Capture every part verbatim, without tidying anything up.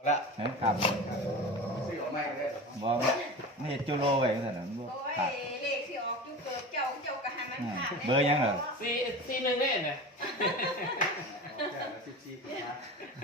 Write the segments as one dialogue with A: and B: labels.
A: ละ
B: ครับ
A: ซื้อออกมาเลย
B: บอกไม่เห็นจุโลไว้ขนาดนั้นบ่
C: โอ้ย
B: ขาด
C: เลขที่ออกอยู่เกิดเจ้าเจ้ากระหันมันขาด
B: เบอร์ยังเหรอ
D: สี่สี่หนึ่งได้เนี่ย
A: สิบสี่กุมภา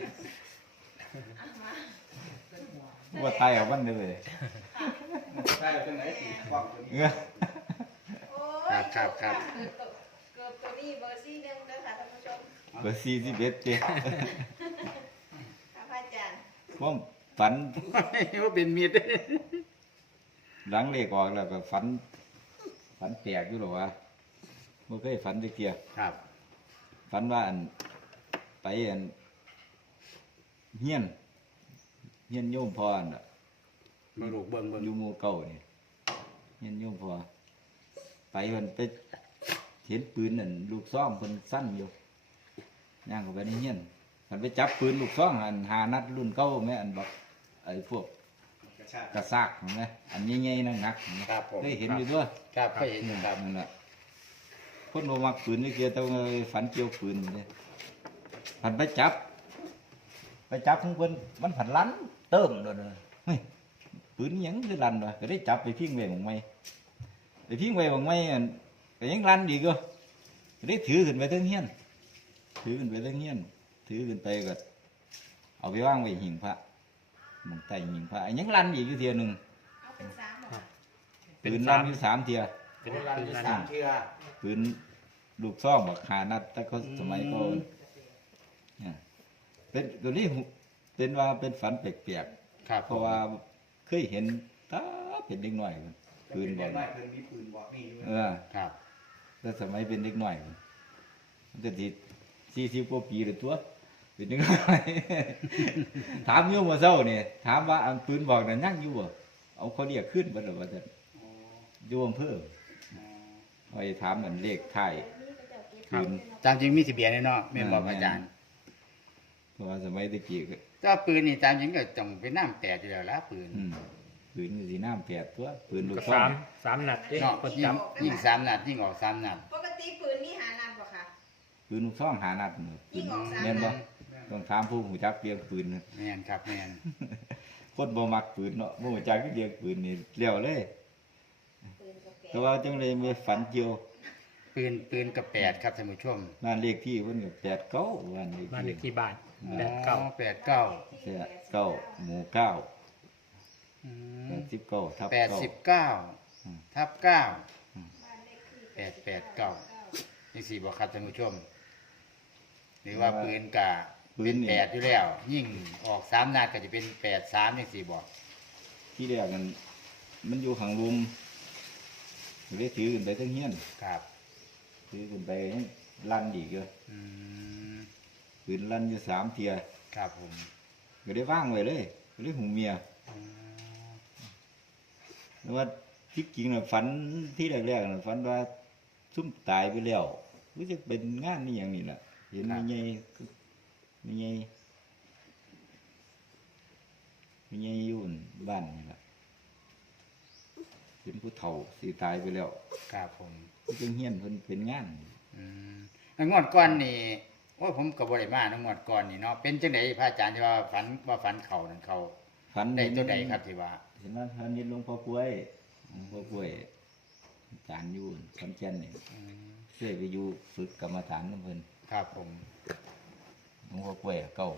B: ว่าตายเอาวันเลย
A: ใช่เป็นไหนสี่ควัก
B: เออ
C: โอ้ยเกือบตัวนี้เบอร์สี่หนึ่งเด้อค่ะท่านผู้ชม
B: เบอร์สี่สิบเอ็ดเจ้
C: ค่ะพระอาจารย์
B: ผมฝัน
A: ว่าเป็นมีด
B: หลังเลขออกแล้วก็ฝัน ฝันแปลกอยู่หรอวะบ่เคยฝันจักเที่ย
A: ครับ
B: ฝันว่าอันไปอันเฮียนเฮียนโยมพออันน่ะ
A: มาลูกเบิ่งเบิ่ง
B: อยู่หมู่เก่านี่เฮียนโยมพอไปเพิ่นไปเห็นปืนนั่นลูกซองเพิ่นสั้นอยู่ย่างเข้าไปในเฮียนเพิ่นไปจับปืนลูกซองอันหานัดรุ่นเก่าแม่อันบอกไอ้พวก
A: กระชาก
B: กระซากเห็นไหมอันใหญ่ๆหนักๆเห็นไหม
A: ครับผม
B: ได้เห็นอยู่ด้วย
A: ครับเคยเห็นครับ
B: นั่นแหละคนบ่มักปืนนี่เกี่ยวแต่ว่าฝันเกี่ยวปืนนี่ผันไปจับ ไปจับของเพิ่นมันผันลันเติมเลยนะเฮ้ยปืนหยังคือลันวะก็ได้จับไปพิ้งไว้ของไม้ไปพิ้งไว้ของไม้อันก็ยังลันดีก็ก็ได้ถือขึ้นไปเทั้งเฮียนถือขึ้นไปเทั้งเฮียนถือขึ้นไปก็เอาไปวางไว้หิ้งพระหมองใต้หิ้งพระอันยังลันอีกอยู่เทียหนึง
C: เอาเป็นสามหมด
B: ปืนลันอยู่สามเทีย
A: เป็นรันสามเทือ
B: ปืนลูกซ่องบักหานัดแต่เขาสมัยก่อนเนี่ยเป็นตัวนี้หูเป็นว่าเป็นฝันแปลก
A: ครับ
B: ๆเพราะว่าเคยเห็นตาเป็นเด็กน้อยพุ่นปืนบ
A: บ่
B: อก
A: ได้ปืนมีปืนบอกนี่อยู่
B: เออ
A: ครับ
B: แต่สมัยเป็นเด็กน้อยพุ่นมันก็สิสี่สิบกว่าปีเลยตัวเป็นเด็กน้อย ถามโยมว่าเศร้าเนี่ยถามว่าอันปืนบอกน่ะยังอยู่บ่เอาเขาเรียกขึ้นบ่ล่ะว่าซั่นอยู่อำเภอไปถามอันเลขท้าย
A: ครับตามจริงมีทะเบียนแน่เนาะแม่นบอกอาจารย์
B: เพราะว่าสมัยตะกี้ก็
A: ก็ปืนนี่ตามจริงก็ต้องเป็นน้ำแปดอยู่แล้วละปืน
B: อืมปืนสีน้ำแปดตัวปืนลูก
D: ก็
B: ซอ
D: สาง มสามนัดเด้
A: เนาะ
D: คน
A: ยิ่ง
D: จำ
A: ยิ่งสามนัดยิ่งออกสามนัด
C: ปกติปืนนี่หานัดบ่ค่ะ
B: ปืนลูกซองหานัดหนึ่งปื
C: ยิ
B: น
C: งออกสาม
B: แม่นบ่
C: นัด
B: ต้องถามผู้หูจักเรียงปืนน่ะ
A: แม่นครับแม่น
B: คนบ่มักปืนเนาะบ่หูจักเรียงปืนนี่เลี้ยวเลย
C: ปืนกระแก
B: แต่ว่าจังเลยมีฝันเกี่ยว
A: ปืนปืนกับแปดครับท่านผู้ชม
B: บ้านเลขที่เพิ่นก็แปดเก้าบ้านเลข
D: บ้านเล
B: ที่
D: ขที่บ้านแปดเก้า
A: แปดเก้า
B: แปดเก้าหมู่เก้า
A: อื
B: แป
A: ม
B: ดสิบเก้าทับ
A: แปด
B: เก้า
A: สิบเก้า
B: อืม
A: ทับเก้า
C: บ้านเลขที่
A: แปดแปดเก้า นี่สี่บอกครับท่านผู้ชม หรือว่าปืนกะเป็นแปดอยู่แล้ว ยิ่งออกสามนัดก็จะเป็นแปดสามนี่สี่บอก
B: ที่แรกมันมันอยู่ข้างลุมก็เลยถือขึ้นไปทั้งเฮียน
A: ครับ
B: ถือขึ้นไปให้ลั่นอีกเลย
A: อืม
B: ปืนลั่นอยู่สามเทีย
A: ครับผม
B: ก็ได้ว่างไว้เลยก็เลยหูเมีย
A: อืม
B: แล้วว่าที่จริงน่ะฝันที่แรกๆน่ะฝันว่าซุ่มตายไปแล้วก็จะเป็นงานนี่อย่างนี้แหละเห็นมีไงมีไงมีไงอยู่บ้านนี่แหละเป็นผู้เฒ่าสิตายไปแล้ว
A: ครับผม
B: ก็จึงเฮียนเพิ่นเป็นงาน
A: อืมแล้วงวดก่อนนี่โอ้ยผมกับบริมาเนาะงวดก่อนนี่เนาะเป็นจังไดพระอาจารย์ที่ว่าฝันว่าฝันเขานั่นเขา
B: ฝัน
A: ได้ตัวใดครับที่ว่า
B: เห็นว่าพระนิดหลวงพ่อกล้วยหลวงพ่อกล้วยอาจารย์อยู่ขอนแก่นนี่
A: อืม
B: เคยไปอยู่ฝึกกรรมฐานกับเพิ่น
A: ครับผม
B: หลวงพ่อกล้วยเก่า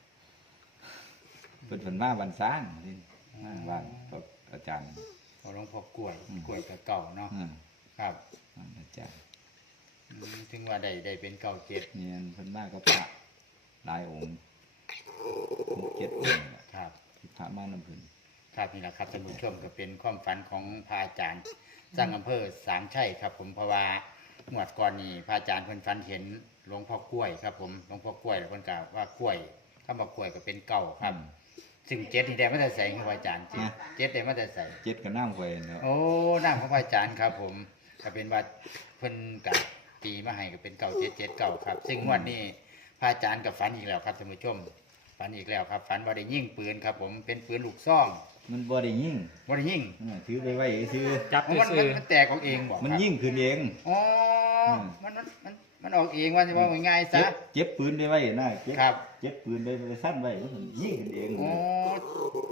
B: เพิ่นเพิ่นมาวันซ้างนี่มาบ้านกับอาจารย์
A: เอาหลวงพ่อกล้วย
B: อืม
A: กล้วยกับเก่าเนาะ
B: อืม
A: ครับ
B: อาจารย์
A: อืมถึงว่าได้ได้เป็นเก่าเจ็ด
B: เนี่ยเพิ่นมากับพระหลายองค์หกเจ็ดองค์นี่แหละ
A: ครับ
B: ที่พระมานำเพิ่น
A: ครับนี่แหละครับท่านผู้ชมก็เป็นความฝันของพระอาจารย์สร้างอำเภอสามชัยครับ ผมเพราะว่าหมวดก่อนนี่พระอาจารย์เพิ่นฝันเห็นหลวงพ่อกล้วยครับผมหลวงพ่อกล้วยแล้วเพิ่นกล่าวว่ากล้วยคำว่ากล้วยก็เป็นเก่าครับ ซึ่งเจ็ดนี่ได้มาแต่ใส่ครับพระอาจารย์เจ็ดเจ็ดได้มาแต่ใส่
B: เจ็ดก็น้ำไว้เนาะ
A: โอ้น้ำของพระอาจารย์ครับ ผมก็เป็นว่าเพิ่นกับตีมาให้ก็เป็นเก่าเจ็ดเจ็ดเก่าครับ ซึ่งงวันนี้พระอาจารย์กับฝันอีกแล้วครับท่านผู้ชมฝันอีกแล้วครับฝันว่าได้ยิงปืนครับ ผมเป็นปืนลูกซ่อง
B: มันบ่ได้ยิง
A: ว่าได้ยิง
B: เออถือไปไว้ซื้อ
D: จับ
A: อ๋อมัน
D: ซื้
A: มัน
D: อ
A: มันแตกออกเองบอก
B: มัน
A: ครับ
B: ยิงขึ้นเอง
A: อ๋ออ
B: ม
A: มันมันมันมันออกเองว่าจะว่าง่ายๆ
B: เจ็
A: ซะ
B: บเจ็บปืนไปไว้นะเจ็บ
A: ครับ
B: เจ็บปืนไปไปสั้นไว้มันยิงขึ้นเอง
A: อ๋อ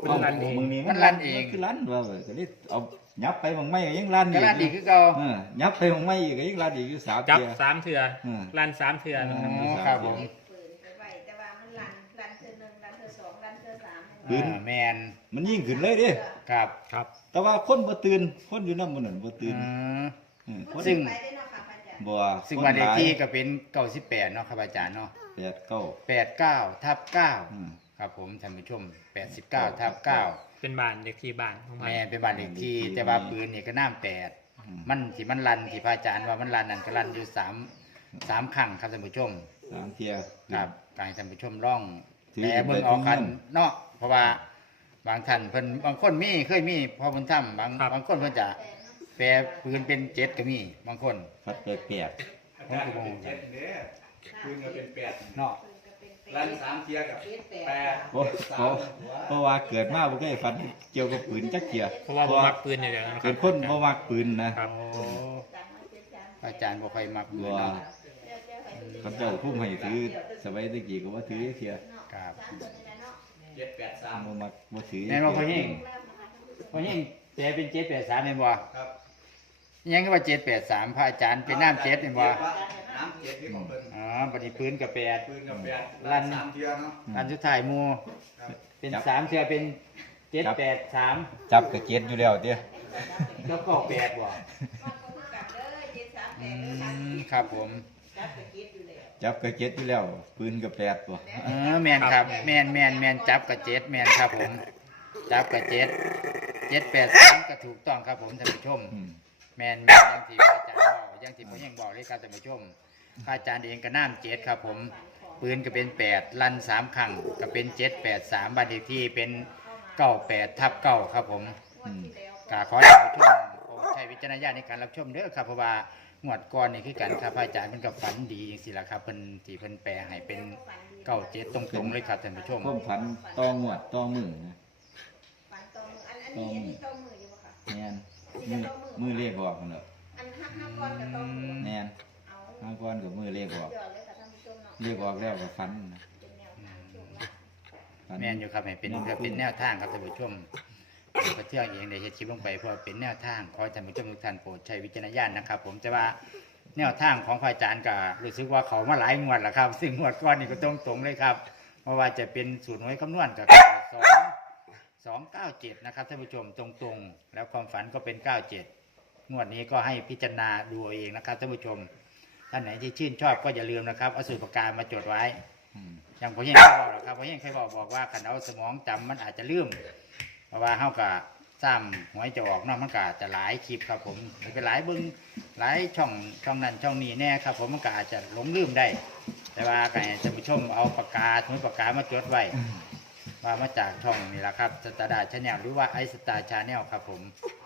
B: เข้า
D: ลั่นเอง
B: มึงนี่
A: มันลั่นเอง
B: คือลั่นว่าเว้ยก็เลยเอายับไปมึงไม่ยังลั่น
A: กระลาดีคือเก่า
B: เออยับไปมึงไม่อีกก็ยังลั่นอีกอยู่สาม
D: จับ
B: เทีย
D: สามเถื่อ
B: อืม
D: ลั่นสามเถื่อนะครับ
A: อ๋อครับผม
C: ปืนไปไว้แต่ว่ามันลันลันเทือหนึ่งลันเทือสองลันเทือสาม
B: ปืน
A: อ่าแมน
B: มันยิ่งขึ้นเลยเดิ
A: ครับ
D: ครับ
B: แต่ว่าคนบ่ตื่นคนอยู่นำบ่นั่นบ่ตื่น
A: อืม
B: เออคน
A: ซึ่ง
C: ไปได้เนาะค่ะพระอาจารย์
B: บ่
A: ซึ่งวันเลขที่ก็เป็นเก้าสิบแปดเนาะครับอาจารย์เนาะ
B: แปดเก้า
A: แปดเก้าทับเก้า
B: อืม
A: ครับผมท่านผู้ชมแปดสิบเก้าทับเก้า
D: เป็นบ้านเด็กที่บ้านของมัน
A: แม่นเป็นบ้านเลขที่แต่ว่าปืนนี่ก็น้ำแปด
B: อืม
A: มันที่มันรันที่พระอาจารย์ว่ามันรันนั่นก็รันอยู่สามสามครั้งครับท่านผู้ชม
B: สามเทีย
A: ครับการให้ท่านผู้ชมร่อง
B: ถือ
A: แต่เบิ่ง
B: ไป
A: เอากัน
B: ถึง
A: เนาะเพราะว่าบางท่านเพิ่นบางคนมีเคยมีพอเพิ่นทำบางบางคนเพิ่นจะแปลปืนเป็นเจ็ดก็มีบางคน
B: ครับแปดแปด
A: ผมก็บ่รู้
E: เจ็ดเนี่ยคืนก็เป็นแปด
A: เนาะ
C: ปืนก็เป็นแป
E: ลั่
C: ด
E: นสามเทียกับ
C: เจ็ดแปด
E: แปด
B: เพราะเพราะเพราะว่าเกิดมาบ่เคยฝันเกี่ยวกับปืนจักเทีย
D: เพราะว่าผมมักปืนอย่างเดียวนะครั
B: เป็นคนบ่มักปืนนะครับ
A: โอ้
C: ดังมาเจ็ดสาม
A: พระอาจารย์บ่ค่อยมักปืน
B: ว่า
A: เนาะ
C: เดี๋ยวเดี๋ยวให้ดู
B: เขาเจ้าผู้ให้ถือสมัยตะกี้ก็ว่าถือเทีย
A: ครับ
C: สามตัวนี้นะเนาะ
E: เจ็ดแปดสาม
B: บ่มักบ่ถือ
A: แม่นบ่พ่อยิ่ง
C: เริ่มนะคะท่านผู้ชม
A: พ่อยิ่งแปลเป็นเจ็ดแปดสามแม่นบ่
E: ครับ
A: ยังก็ว่าเจ็ดแปดสามพระอาจารย์เป็นน้ำเจ็ดแม่นบ่
E: น้ำเจ็ดที่ของเพิ่น
A: อ๋อบัดนี้ปืนก็แปด
E: ปืนกับแปด
A: ลั่
E: ลั่
A: น
E: นสามเทียเนาะ
A: อันสุดท้ายหมู่
E: ครับ
A: เป็นสามเทื่อเป็นเจ็ดแปดสาม
B: จับกระเจ็ดอยู่แล้วเด้อ
A: แล้วก็แปดบ่
C: มาก็คือกันเด้อเจ็ดสามแป
A: อื
C: ดเด้อค่ะ
A: มครับผม
C: จับไปคิดอยู่เลย
B: จับกระเจ็ดอยู่แล้วปืนก็แปดตัว
A: เออแม่นครับแม่นแม่นแม่นจับกับเจ็ดแม่นครับผม จับกับเจ็ดเจ็ดแปดสามก็ถูกต้องครับผมท่านผู้ชม
B: อืม
A: แม่นแม่นอยังที่พระอาจารย์บอกอยังที่ผมยังบอกเลยครับท่านผู้ชมพระอาจารย์เองก็น้ำเจ็ดครับผม ปืนก็เป็นแปดลั่นสามครั้งก็เป็นเจ็ดแปดสามบัตรเลขที่เป็นเก้าแปดทับเก้าครับผม
B: อืม
A: กาขอให้ท่านผู้ชมโปรดใช้วิจารณญาณในการรับชมเด้อครับเพราะว่าหมวดก่อนนี่คือกันครับพระอาจารย์เพิ่นกับฝันดีจังซี่ล่ะครับเพิ่นที่เพิ่นแปลให้เป็นเก้าเจ็ดตรงๆเลยครับท่านผู้ชม
B: ความฝันต้องงวดต้องมือนะ
C: ฝันตรงมืออันอันนี้อันนี้ตรงมืออยู่ปะคะ
B: แม่นมือมือเลขออกนั่นแหละ
C: อันห้าห้าก้อนกับตรงมือ
B: แม่น
C: เอา
B: ห้าก้อนกับมือเลขออก
C: ยอดเลยค่ะท่านผู้ชมเนาะ
B: เลขออกแล้วก็ฝันนะ
C: เป็นแนวทางโชคลาภ
B: ฝัน
A: แม่นอยู่ครับให้เป็นก็เป็นแนวทางครับท่านผู้ชมพระเที่ยงเองได้เฮ็ดคลิปลงไปเพื่อเป็นแนวทางขอให้ท่านผู้ชมทุกท่านโปรดใช้วิจารณญาณนะครับ ผมจะว่าแนวทางของพระอาจารย์ก็รู้สึกว่าเขามาหลายงวดแล้วครับ ซึ่งงวดก่อนนี่ก็ตรงๆเลยครับเพราะว่าจะเป็นสูตรหน่วยคำนวณกับสองสองเก้าเจ็ดนะครับท่านผู้ชมตรงๆ แล้วความฝันก็เป็นเก้าเจ็ดงวดนี้ก็ให้พิจารณาดูเอาเองนะครับท่านผู้ชมท่านไหนที่ชื่นชอบก็อย่าลืมนะครับเอาสูตรปากกามาจดไว้
B: อืม
A: อย่างพ่อเฮงเคยบอกหรอกครับพ่อเฮงเคยบอกบอกว่าขันเอาสมองจำมันอาจจะลืมเพราะว่าเฮากับซ้ำหวยจะออกเนอกมันก็อาจจะหลายคลิปครับผมมันก็หลายเบึงหลายช่องช่องนั้นช่องนี้แน่ครับผมมันก็อาจจะหลงลืมได้ แต่ว่าการท่านผู้ชมเอาปากกาสมุดปากกามาจดไว้ ว่ามาจากช่องนี่แหละครับสตาร์ดาชาแนลหรือว่าไอสตาร์ชาแนลครับผม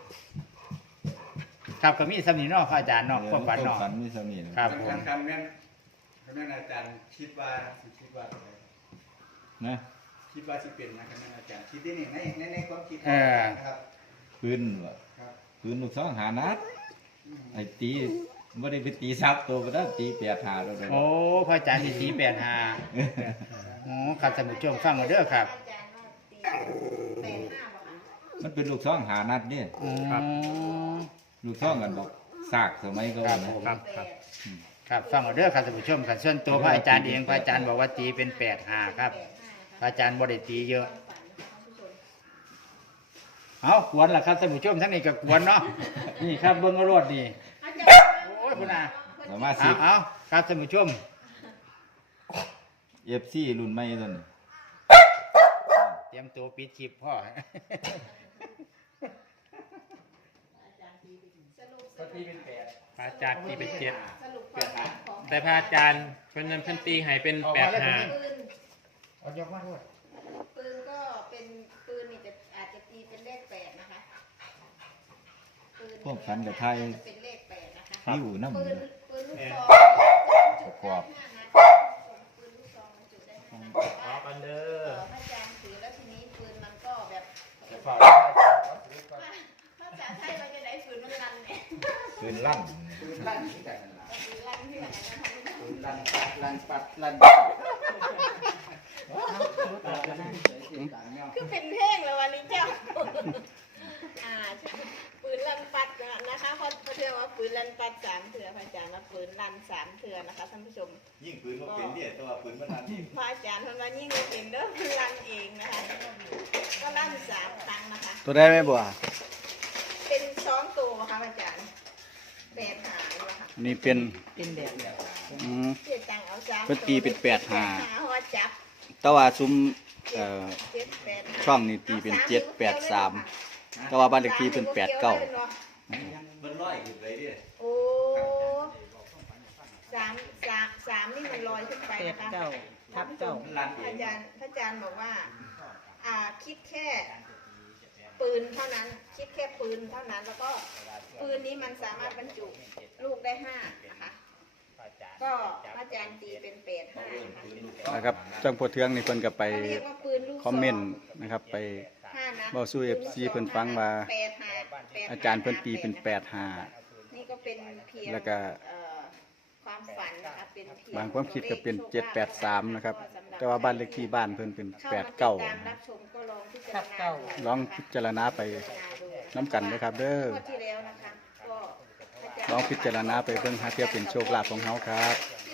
A: ครับก็มีสำนีเนอกพระอาจารย์เนอกความฝันเนอก
B: ฝันมีสมีนะครับ
A: ผม
E: คันคันแม่นคันแม่นอาจารย์คิดว่าสิคิดว่าอะไร
B: นะ
E: คิดว่าสิเป็นนะคันแม่นอาจารย์คิดได้นี่ในในในความคิด
A: เออ
E: ครับ
B: ปืนว่ะ
E: ครับ
B: ปืนลูกสองหานัดไอ้ตีบ่ได้ไปตีซับตัวบ่ได้ตีแปดหาแล้วเด้อ
A: โอ้พระอาจารย์มีสีแปดหาโอ้ครับท่านผู้ชมฟังมาเด้อครับ
C: อาจารย์ว่าตีแปดห้าบ่คะ
B: มันเป็นลูกสองหานัดนี่
A: อ๋อ
B: ลูกสองกันบอกซากสมัยก่อ
A: ครั
B: น
A: บ
B: นะ
A: ผม
D: ครับครับ
A: ครับฟังมาเด้อครับท่านผู้ชมครับส่วนตัวพระอาจารย์เองพระอาจารย์บอกว่าตีเป็นแปดหาครับ พระอาจารย์บริตีเยอะ เอากวนล่ะครับท่านผู้ชมทั้งนี้ก็กวนเนาะนี่ครับเบิ้งเอารถนี่โอ้ยคุณอา
B: สามารถ
A: เอา
B: สิ
A: เอาครับท่านผู้ชม
B: เอฟซีรุ่นใหม่ตัวนี้
A: เตรียมตัวปิดคลิปพ่อ
C: สรุป
E: ก็ที่เป็นแปด
D: พระอาจารย์ตีเป็นเจ็ด
C: สรุปความหมายของ
D: แต่พระอาจารย์เพิ่นนั้นเพิ่นตีให้เป็นแปดห้า
C: ปืน
A: เอายกมาด้วย
C: ปืนก็เป็นปืนนี่จะอาจจะตีเป็นเลขแปดนะคะปืน
B: พวกฝันกับไทย
C: จะเป็นเลขแปดนะคะ
B: อยู่น้ำ
C: ปื
B: นี่
C: นปืนลูกซอง
B: ประกอบ
C: ปืนลูกซองมันจุดได้ห้านัด
D: ขอกันเด้อ
C: พระอาจารย์ถือแล้วทีนี้ปืนมันก็แบบภาษาไทยเราจะได้ปืนมันลันเนี่ย
B: ปืนลั่น
E: ปืนลั่นที่ไหนนั่นล่ะ
C: ปืนลันที่ไหนนะคะ
E: ปืนลั่นปัดลั่นปัดลั่น
A: อ
C: คือเป็นเพลงแล้ววันนี้เจ้า อ่าปืนลันปัดนะคะเพราะเพราะเรียกว่าปืนลันปัดสามเถื่อพระอาจารย์ว่าปืนลันสามเถื่อนะคะท่านผู้ชม
B: ยิ่งปืนก็เป็นเนี่ยแต่ว่าปืนมันนั่นนี่
C: พระอาจารย์ท่านว่ายิ่งเป็นเด้อปืนลันเองนะคะก็ลั่นสามครั้งนะคะ
E: ตัวได้ไหมบัว
C: เป็นสองตัวค่ะพระอาจารย์แปดหางนะคะ
E: นี่เป็น
F: เป็นแบบ
E: อืม
C: เจ็ดตังเอาสาม
E: เพิ่นตีเป็นแปดหา
C: หัวจับ
E: แต่ว่าซุ้มเอ่อ
C: เจ็ดแปดห้า
E: ช่องนี่ตีเป็นเจ็ดแปดสามแต่ว่าบ้านเลขที่เป็นแปดเก้า
B: มันร้อยขึ้นไปเนี่ย
C: โอ้สามสามสามนี่มันลอยขึ้นไป
F: แปด
C: นะคะ
F: เก้าทับเก้า
B: มันลัน
C: พ
B: เอ
C: ระ
B: ง
C: อาจารย์พระอาจารย์บอกว่า อ่าคิดแค่ปืนเท่านั้น คิดแค่ปืนเท่านั้น แล้วก็ปืนนี้มันสามารถบรรจุลูกได้ห้านะคะ ก็พระอาจารย์ตีเป็นแปดห้านะคะ
E: นะครับจังพอเทืองนี่เพิ่นก็ไป
C: เขาเรียกว่าปืนลูก
E: คอมเมนต์นะครับไป
C: ห้านัด
E: เว้าสู่ เอฟ ซี เพิ่นฟังว่า
C: แปดห้าแปดห้
E: อาจารย์เพิ่นตีเป็นแปดห้า
C: นี่ก็เป็นเพียง
E: แล้วก็
C: เอ่อความฝันนะคะเป็นเพียง
E: บางความคิดก็เป็น
C: ตัวลข
E: เจ็ดแปดสามนะครับ
C: สำหรับ
E: แต่ว่าบ้านเลขที่บ้านเพิ่นเป็น
C: เข้า
E: แป
C: มา
E: ด
C: ติด
E: เก้า
C: ตามรับชมก็ลองพิจาร
F: ทับ
C: ณา
F: เก้า
C: ดู
E: ลองพิจารณาไปน้ำกันนะครับเด้อ
C: งวดที่แล้วนะคะก็
E: ลองพิจารณาไปเบิ่งหาเทียบเป็นโชคลาภของเฮาครับ